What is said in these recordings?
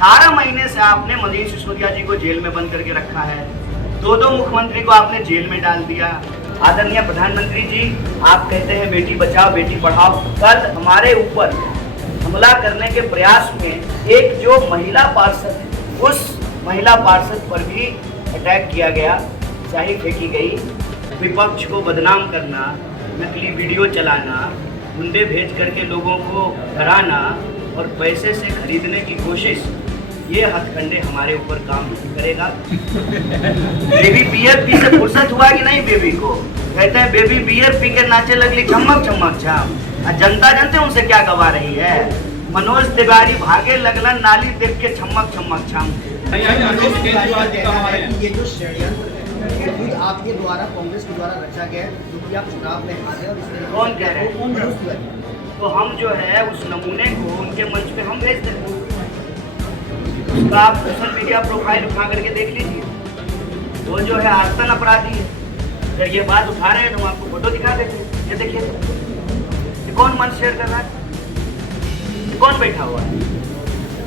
18 महीने से आपने मनीष सिसोदिया जी को जेल में बंद करके रखा है। दो मुख्यमंत्री को आपने जेल में डाल दिया। आदरणीय प्रधानमंत्री जी, आप कहते हैं बेटी बचाओ बेटी पढ़ाओ। कल हमारे ऊपर हमला करने के प्रयास में एक जो महिला पार्षद है, उस महिला पार्षद पर भी अटैक किया गया, स्याही फेंकी गई। विपक्ष को बदनाम करना, नकली वीडियो चलाना, गुंडे भेज करके लोगों को डराना और पैसे से खरीदने की कोशिश, ये हथकंडे हमारे ऊपर काम नहीं करेगा। बेबी बियर पी से फुर्सत हुआ कि नहीं बेबी को? कहते हैं बेबी बियर पी के नाचे लगली चमक चमक छाम। जनता जानते हैं उनसे क्या गवा रही है? मनोज तिवारी भागे लगलन नाली देख के छमक छमक छाम। ये जो षड्यंत्र है आपके द्वारा कांग्रेस के द्वारा रचा गया है, जो कि आप चुनाव में हारे और कौन कह रहे हैं? तो हम जो है उस नमूने को उनके मंच पे हम भेज देते हैं। उसका आप सोशल मीडिया प्रोफाइल उठा करके देख लीजिए। वो जो है आतंक अपराधी है। अगर ये बात उठा रहे हैं तो हम आपको फोटो दिखा देते हैं। ये देखिए, ये कौन मंच शेयर कर रहा है? कौन बैठा हुआ है?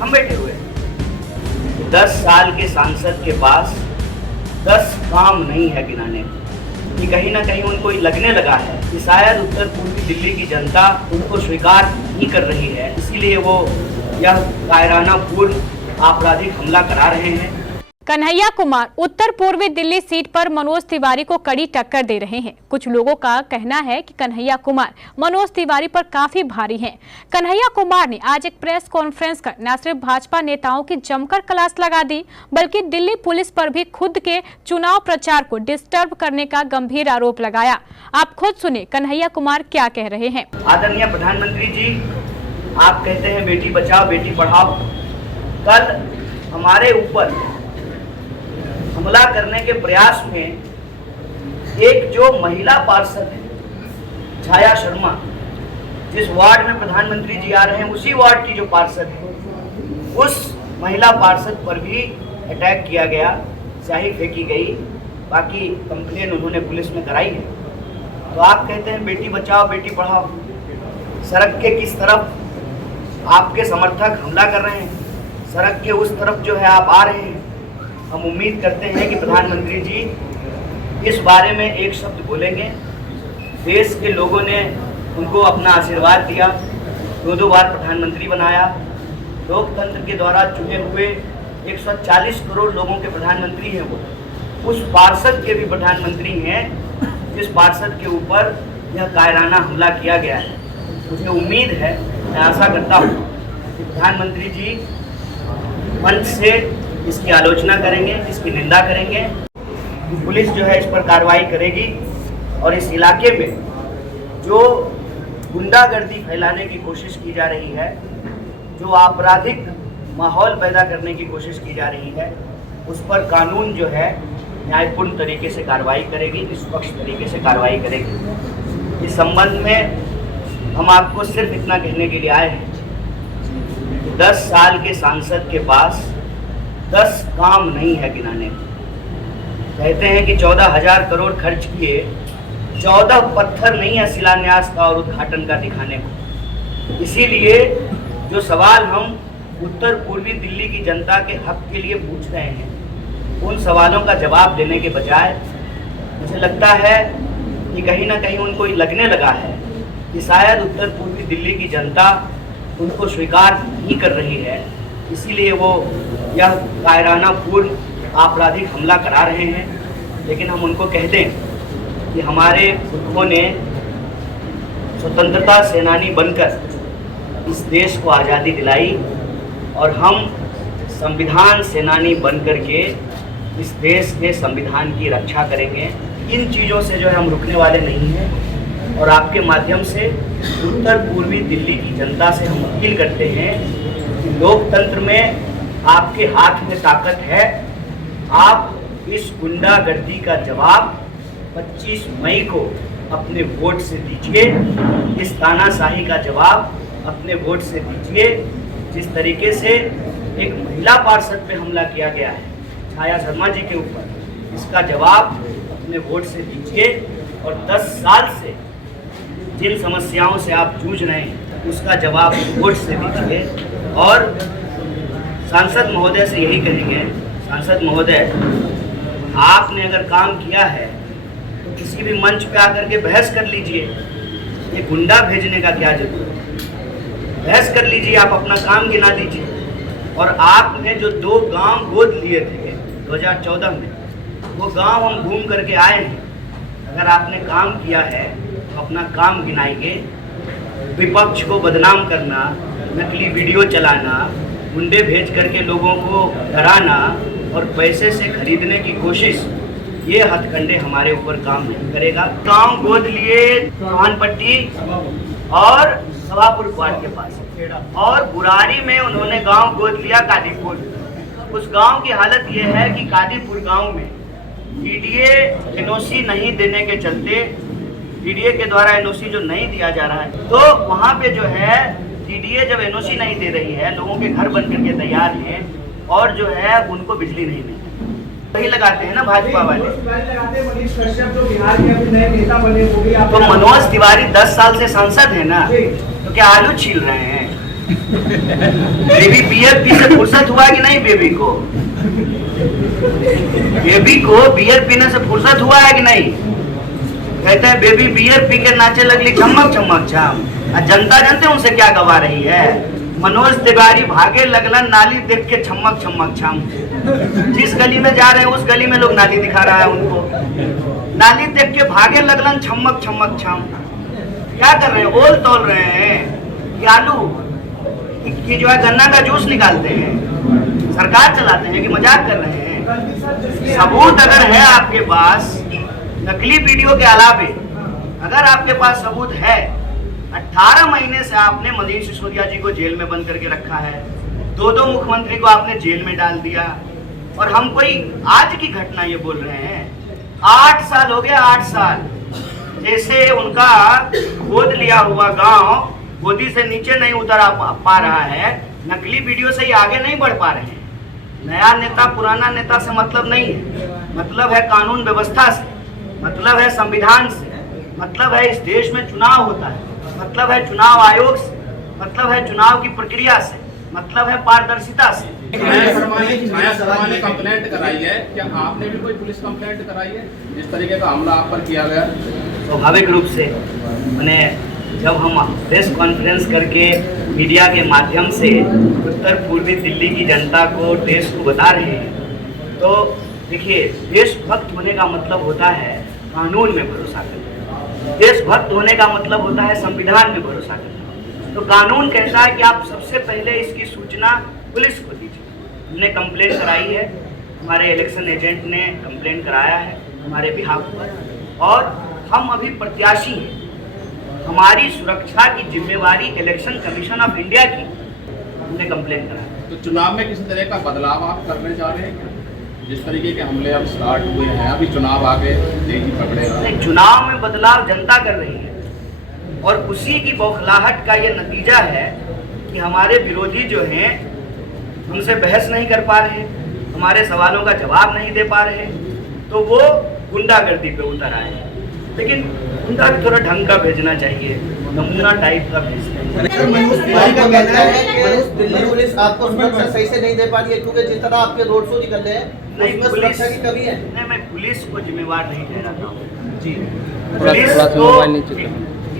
हम बैठे हुए हैं। 10 साल के सांसद के पास 10 काम नहीं है गिनाने को। कि कहीं ना कहीं उनको लगने लगा है कि शायद उत्तर पूर्वी दिल्ली की जनता उनको स्वीकार नहीं कर रही है, इसीलिए वो यह कायराना पूर्ण आपराधिक हमला करा रहे हैं। कन्हैया कुमार उत्तर पूर्वी दिल्ली सीट पर मनोज तिवारी को कड़ी टक्कर दे रहे हैं। कुछ लोगों का कहना है कि कन्हैया कुमार मनोज तिवारी पर काफी भारी हैं। कन्हैया कुमार ने आज एक प्रेस कॉन्फ्रेंस कर न सिर्फ भाजपा नेताओं की जमकर क्लास लगा दी, बल्कि दिल्ली पुलिस पर भी खुद के चुनाव प्रचार को डिस्टर्ब करने का गंभीर आरोप लगाया। आप खुद सुने कन्हैया कुमार क्या कह रहे हैं। आदरणीय प्रधानमंत्री जी, आप कहते हैं बेटी बचाओ बेटी पढ़ाओ। कल हमारे ऊपर हमला करने के प्रयास में एक जो महिला पार्षद है, छाया शर्मा, जिस वार्ड में प्रधानमंत्री जी आ रहे हैं उसी वार्ड की जो पार्षद है, उस महिला पार्षद पर भी अटैक किया गया, स्याही फेंकी गई। बाकी कंप्लेन उन्होंने पुलिस में कराई है। तो आप कहते हैं बेटी बचाओ बेटी पढ़ाओ। सड़क के किस तरफ आपके समर्थक हमला कर रहे हैं, सड़क के उस तरफ जो है आप आ रहे हैं। हम उम्मीद करते हैं कि प्रधानमंत्री जी इस बारे में एक शब्द बोलेंगे। देश के लोगों ने उनको अपना आशीर्वाद दिया, 2 बार प्रधानमंत्री बनाया, लोकतंत्र के द्वारा चुने हुए 140 करोड़ लोगों के प्रधानमंत्री हैं वो। उस पार्षद के भी प्रधानमंत्री हैं जिस पार्षद के ऊपर यह कायराना हमला किया गया है। मुझे उम्मीद है, मैं आशा करता हूँ कि प्रधानमंत्री जी मंच से इसकी आलोचना करेंगे, इसकी निंदा करेंगे। पुलिस जो है इस पर कार्रवाई करेगी और इस इलाके में जो गुंडागर्दी फैलाने की कोशिश की जा रही है, जो आपराधिक माहौल पैदा करने की कोशिश की जा रही है, उस पर कानून जो है न्यायपूर्ण तरीके से कार्रवाई करेगी, निष्पक्ष तरीके से कार्रवाई करेगी। इस संबंध में हम आपको सिर्फ इतना कहने के लिए आए हैं, 10 साल के सांसद के पास 10 काम नहीं है गिनाने को। कहते हैं कि 14,000 करोड़ खर्च किए, 14 पत्थर नहीं है शिलान्यास का और उद्घाटन का दिखाने को। इसीलिए जो सवाल हम उत्तर पूर्वी दिल्ली की जनता के हक के लिए पूछ रहे हैं, उन सवालों का जवाब देने के बजाय मुझे लगता है कि कहीं ना कहीं उनको लगने लगा है कि शायद उत्तर पूर्वी दिल्ली की जनता उनको स्वीकार नहीं कर रही है, इसीलिए वो यह कायराना पूर्ण आपराधिक हमला करा रहे हैं। लेकिन हम उनको कह दें कि हमारे पुरखों ने स्वतंत्रता सेनानी बनकर इस देश को आज़ादी दिलाई और हम संविधान सेनानी बनकर के इस देश के संविधान की रक्षा करेंगे। इन चीज़ों से जो है हम रुकने वाले नहीं हैं और आपके माध्यम से उत्तर पूर्वी दिल्ली की जनता से हम अपील करते हैं कि लोकतंत्र में आपके हाथ में ताकत है। आप इस गुंडागर्दी का जवाब 25 मई को अपने वोट से दीजिए, इस तानाशाही का जवाब अपने वोट से दीजिए। जिस तरीके से एक महिला पार्षद पे हमला किया गया है छाया शर्मा जी के ऊपर, इसका जवाब अपने वोट से दीजिए और 10 साल से जिन समस्याओं से आप जूझ रहे हैं उसका जवाब वोट से दीजिए। और सांसद महोदय से यही कहेंगे, सांसद महोदय, आपने अगर काम किया है तो किसी भी मंच पे आकर के बहस कर लीजिए। ये गुंडा भेजने का क्या जरूरत है? बहस कर लीजिए, आप अपना काम गिना दीजिए। और आपने जो 2 गांव गोद लिए थे 2014 में, वो गांव हम घूम करके आए हैं। अगर आपने काम किया है तो अपना काम गिनाइए। विपक्ष को बदनाम करना, नकली वीडियो चलाना, गुंडे भेज करके लोगों को डराना और पैसे से खरीदने की कोशिश, ये हथकंडे हमारे ऊपर काम नहीं करेगा। गांव गोद लिए चौहानपट्टी और सवापुर क्वार्ड के पास, और बुरारी में उन्होंने गांव गोद लिया कादीपुर। उस गांव की हालत ये है कि कादीपुर गांव में पीडीए एनओसी नहीं देने के चलते, पीडीए के द्वारा एनओसी जो नहीं दिया जा रहा है, तो वहाँ पे जो है पीडीए जब एनओसी नहीं दे रही है, लोगों के घर बन करके तैयार हैं और जो है उनको बिजली नहीं मिलती, वही लगाते हैं ना भाजपा वाले। तो मनोज तिवारी 10 साल से सांसद है ना, तो क्या आलू छील रहे हैं? बेबी बीयर पी से फुर्सत हुआ कि नहीं? बेबी को बियर पीने से फुर्सत हुआ है कि नहीं? कहते हैं बेबी बियर पी के नाचे लगली चमक चमक छाम। जनता जानते हैं उनसे क्या गवा रही है? मनोज तिवारी भागे लगलन नाली देख के छमक छमक छाम। जिस गली में जा रहे हैं उस गली में लोग नाली दिखा रहा है उनको, नाली देख के भागे लगलन छमक छमक छाम। क्या कर रहे हैं? ओल तोल रहे हैं कि आलू कि जो है गन्ना का जूस निकालते हैं, सरकार चलाते हैं कि मजाक कर रहे हैं? सबूत अगर है आपके पास, नकली वीडियो के अलावे अगर आपके पास सबूत है, 18 महीने से आपने मनीष सिसोदिया जी को जेल में बंद करके रखा है, 2 मुख्यमंत्री को आपने जेल में डाल दिया, और हम कोई आज की घटना ये बोल रहे हैं। 8 साल हो गया, 8 साल जैसे उनका गोद लिया हुआ गांव गोदी से नीचे नहीं उतर पा रहा है, नकली वीडियो से ही आगे नहीं बढ़ पा रहे हैं। नया नेता पुराना नेता से मतलब नहीं है, मतलब है कानून व्यवस्था से, मतलब है संविधान से, मतलब है इस देश में चुनाव होता है, मतलब है चुनाव आयोग से, मतलब है चुनाव की प्रक्रिया से, मतलब है पारदर्शिता से। ने कंप्लेंट कराई है, क्या आपने भी कोई पुलिस कंप्लेंट कराई है जिस तरीके का हमला आप पर किया गया? स्वाभाविक रूप से मैंने जब हम प्रेस कॉन्फ्रेंस करके मीडिया के माध्यम से उत्तर पूर्वी दिल्ली की जनता को देश को बता रहे हैं, तो देखिए, देशभक्त होने का मतलब होता है कानून में भरोसा करना, देशभक्त होने का मतलब होता है संविधान में भरोसा करना। तो कानून कहता है कि आप सबसे पहले इसकी सूचना पुलिस को दीजिए। हमने कंप्लेंट कराई है, हमारे इलेक्शन एजेंट ने कंप्लेंट कराया है हमारे बिहाफ पर, और हम अभी प्रत्याशी हैं। हमारी सुरक्षा की जिम्मेवारी इलेक्शन कमीशन ऑफ इंडिया की, हमने कंप्लेंट कराया। तो चुनाव में किसी तरह का बदलाव आप करने जा रहे हैं? जिस तरीके के हमले अब स्टार्ट हुए हैं, अभी चुनाव आगे तेजी पकड़ेगा। चुनाव में बदलाव जनता कर रही है, और उसी की बौखलाहट का ये नतीजा है कि हमारे विरोधी जो हैं हमसे बहस नहीं कर पा रहे, हमारे सवालों का जवाब नहीं दे पा रहे, तो वो गुंडागर्दी पे उतर आए हैं। लेकिन गुंडा भी थोड़ा ढंग का भेजना चाहिए, नमूना टाइप का भेजते हैं। मनोज तिवारी का कहना है कि दिल्ली पुलिस आपको सुरक्षा सही से नहीं दे पा रही है, क्योंकि जिस तरह आपके रोड शो निकल रहे हैं उसमें सुरक्षा की कमी है। नहीं, मैं पुलिस को जिम्मेवार नहीं ठहराता हूँ जी।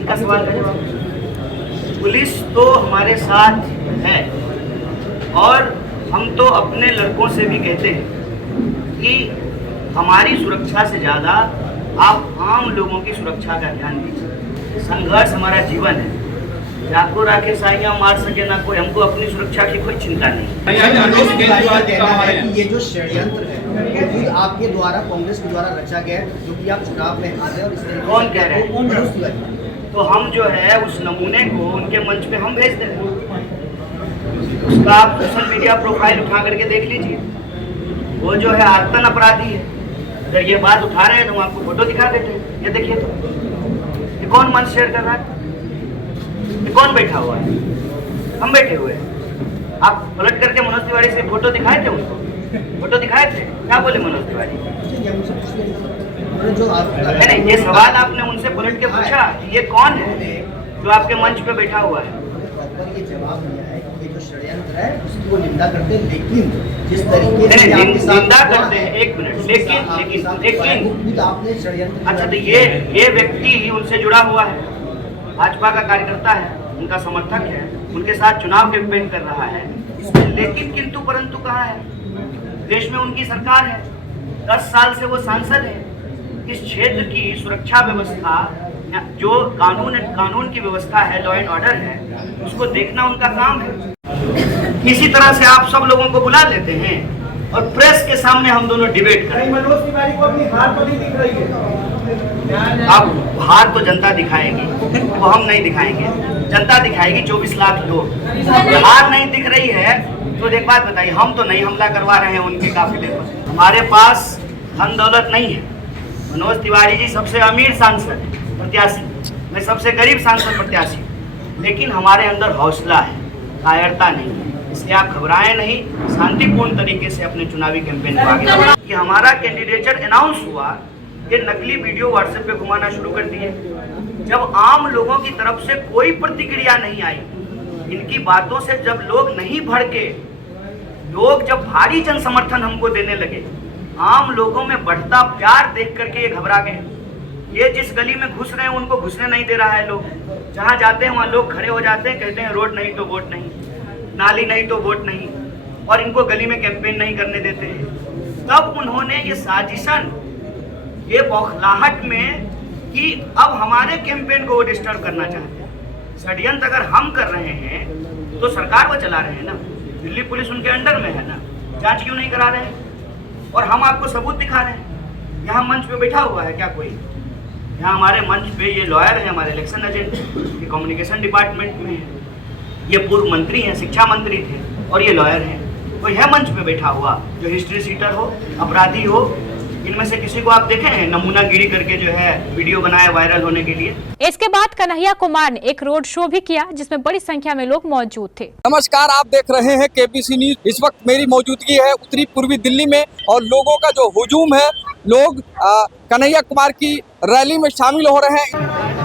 इनका सवाल का जवाब, पुलिस तो हमारे साथ है, और हम तो अपने लड़कों से भी कहते हैं कि हमारी सुरक्षा से ज़्यादा आप आम लोगों की सुरक्षा का ध्यान दीजिए। संघर्ष हमारा जीवन है, जाको राखे साइयां मार सके ना कोई, हमको अपनी सुरक्षा की कोई चिंता नहीं। ये जो षड्यंत्र है ये आपके द्वारा, कांग्रेस के द्वारा रचा गया है, जो कि आप चुनाव में हारे और इस तरीके। कौन कह रहे हैं? तो हम जो है उस नमूने को उनके मंच पे हम भेज दे रहे हैं। उसका आप सोशल मीडिया प्रोफाइल उठा करके देख लीजिए, वो जो है आतन अपराधी है। अगर ये बात उठा रहे हैं तो हम आपको फोटो दिखा देते हैं, ये देखिए। तो ये कौन मंच शेयर कर रहा है? ये कौन बैठा हुआ है? हम बैठे हुए हैं। आप पलट करके मनोज तिवारी से फोटो दिखाए थे उनको? फोटो दिखाए थे? क्या बोले मनोज तिवारी? नहीं, ये सवाल आपने उनसे पलट के पूछा कि ये कौन है जो आपके मंच पे बैठा हुआ है? ये जवाब दिया है कि ये जो षड्यंत्र है उसकी वो निंदा करते हैं, लेकिन जिस तरीके से नहीं, आपके साथ निंदा हुआ करते हैं, है, एक मिनट, लेकिन खुद आपने षड्यंत्र अच्छा, तो ये व्यक्ति ही उनसे जुड़ा हुआ है, भाजपा का कार्यकर्ता है, उनका समर्थक है, उनके साथ चुनाव कैंपेन कर रहा है, इसमें लेकिन किंतु परंतु कहाँ है? देश में उनकी सरकार है, 10 साल से वो सांसद है। इस क्षेत्र की सुरक्षा व्यवस्था, जो कानून की व्यवस्था है, लॉ एंड ऑर्डर है, उसको देखना उनका काम है। इसी तरह से आप सब लोगों को बुला लेते हैं और प्रेस के सामने हम दोनों डिबेट करें। मनोज तिवारी को अपनी हार तो नहीं दिख रही है। अब हार तो जनता दिखाएगी, वो हम नहीं दिखाएंगे, जनता दिखाएगी। 24 लाख लोग, हार नहीं दिख रही है तो एक बात बताइए, हम तो नहीं हमला करवा रहे हैं उनके काफिले पर। हमारे पास धन दौलत नहीं है। मनोज तिवारी जी सबसे अमीर सांसद प्रत्याशी, मैं सबसे गरीब सांसद प्रत्याशी, लेकिन हमारे अंदर हौसला है, कायरता नहीं है। इसलिए आप घबराएं नहीं, शांतिपूर्ण तरीके से अपने चुनावी कैंपेन को आगे बढ़ाएं। कि हमारा कैंडिडेचर अनाउंस हुआ, ये नकली वीडियो व्हाट्सएप पे घुमाना शुरू कर दिए। जब आम लोगों की तरफ से कोई प्रतिक्रिया नहीं आई, इनकी बातों से जब लोग नहीं भड़के, लोग जब भारी जन समर्थन हमको देने लगे, आम लोगों में बढ़ता प्यार देख करके ये घबरा गए। ये जिस गली में घुस रहे हैं उनको घुसने नहीं दे रहा है लोग। जहाँ जाते हैं वहाँ लोग खड़े हो जाते हैं, कहते हैं रोड नहीं तो वोट नहीं, नाली नहीं तो वोट नहीं, और इनको गली में कैंपेन नहीं करने देते हैं। तब उन्होंने ये साजिशन, ये बौखलाहट में कि अब हमारे कैंपेन को वो डिस्टर्ब करना चाहते हैं। षड्यंत्र अगर हम कर रहे हैं तो सरकार वो चला रहे हैं ना, दिल्ली पुलिस उनके अंडर में है ना, जांच क्यों नहीं करा रहे हैं? और हम आपको सबूत दिखा रहे हैं। यहाँ मंच पे बैठा हुआ है क्या कोई? यहाँ हमारे मंच पे ये लॉयर है, हमारे इलेक्शन एजेंट, ये कम्युनिकेशन डिपार्टमेंट में है, ये पूर्व मंत्री हैं, शिक्षा मंत्री थे, और ये लॉयर हैं। कोई है मंच पे बैठा हुआ जो हिस्ट्री सीटर हो, अपराधी हो? इनमें से किसी को आप देखे हैं नमूनागिरी करके जो है वीडियो बनाया वायरल होने के लिए? इसके बाद कन्हैया कुमार ने एक रोड शो भी किया जिसमें बड़ी संख्या में लोग मौजूद थे। नमस्कार, आप देख रहे हैं केबीसी न्यूज। इस वक्त मेरी मौजूदगी है उत्तरी पूर्वी दिल्ली में और लोगों का जो हुजूम है, लोग कन्हैया कुमार की रैली में शामिल हो रहे हैं।